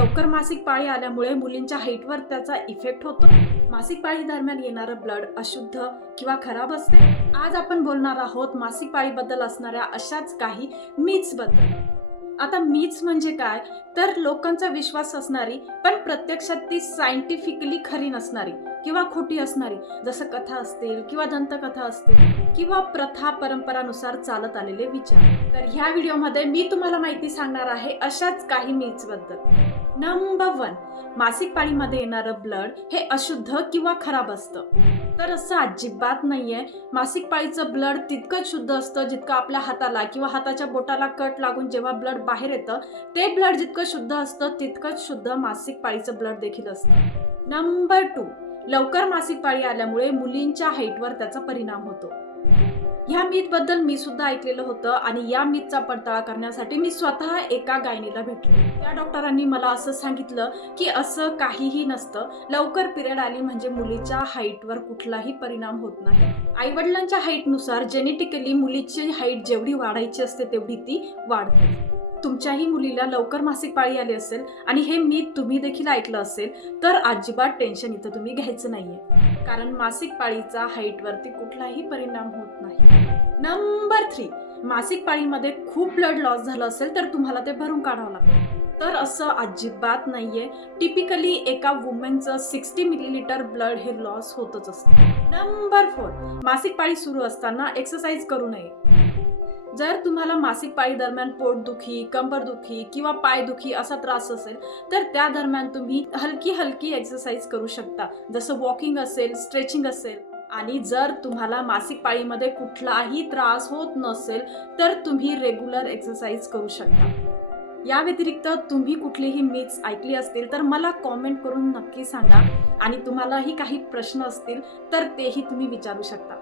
लवकर मासिक पाळी आल्यामुळे मुलींच्या हाईटवर त्याचा इफेक्ट होतो. मासिक पाळी दरम्यान येणारं ब्लड अशुद्ध किंवा खराब असते. आज आपण बोलणार आहोत मासिक पाळीबद्दल असणाऱ्या अशाच काही मिथ्सबद्दल आता मीच म्हणजे काय? तर लोकांचा विश्वास असणारी पण प्रत्यक्षात ती सायंटिफिकली खरी नसणारी किंवा खोटी असणारी जसं कथा असतील किंवा दंतकथा असतील किंवा प्रथा परंपरानुसार चालत आलेले विचार. तर ह्या व्हिडिओमध्ये मी तुम्हाला माहिती सांगणार आहे अशाच काही मिथ्सबद्दल नंबर वन मासिक पाळीमध्ये येणारं ब्लड हे अशुद्ध किंवा खराब असतं. तर असं अजिबात नाहीये. मासिक पाळीचं ब्लड तितकंच शुद्ध असतं जितकं आपल्या हाताला किंवा हाताच्या बोटाला कट लागून जेव्हा ब्लड बाहेर येतं ते ब्लड जितकं शुद्ध असतं तितकंच शुद्ध मासिक पाळीचं ब्लड देखील असतं. नंबर टू लवकर मासिक पाळी आल्यामुळे मुलींच्या हाईटवर त्याचा परिणाम होतो. ह्या मीथबद्दल मी सुद्धा ऐकलेलं होतं आणि या मीथचा पडताळा करण्यासाठी मी स्वतः एका गायनीला भेटले. त्या डॉक्टरांनी मला असं सांगितलं की असं काहीही नसतं. लवकर पिरियड आली म्हणजे मुलीच्या हाईटवर कुठलाही परिणाम होत नाही. आई वडिलांच्या हाईटनुसार जेनेटिकली मुलीची हाईट जेवढी वाढायची असते तेवढी ती वाढते. तुमच्याही मुलीला लवकर मासिक पाळी आली असेल आणि हे मी तुम्ही देखील ऐकलं असेल तर अजिबात टेन्शन इथं तुम्ही घ्यायचं नाहीये. कारण मासिक पाळीचा हाईटवरती कुठलाही परिणाम होत नाही. नंबर थ्री मासिक पाळीमध्ये खूप ब्लड लॉस झालं असेल तर तुम्हाला ते भरून काढावं लागतं. तर असं अजिबात नाही आहे टिपिकली एका वुमेनचं सिक्स्टी मिलीलिटर ब्लड हे लॉस होतच असतं. नंबर फोर मासिक पाळी सुरू असताना एक्सरसाइज करू नये. जर तुम्हाला मासिक पाळी दरम्यान पोटदुखी कंबरदुखी किंवा पायदुखी असा त्रास असेल तर त्या दरम्यान तुम्ही हलकी हलकी एक्सरसाइज करू शकता. जसं वॉकिंग असेल स्ट्रेचिंग असेल. आणि जर तुम्हाला मासिक पाळीमध्ये कुठलाही त्रास होत नसेल तर तुम्ही रेग्युलर एक्सरसाइज करू शकता. या व्यतिरिक्त तुम्ही कुठलीही मिथ्स ऐकली असतील तर मला कॉमेंट करून नक्की सांगा. आणि तुम्हालाही काही प्रश्न असतील तर तेही तुम्ही विचारू शकता.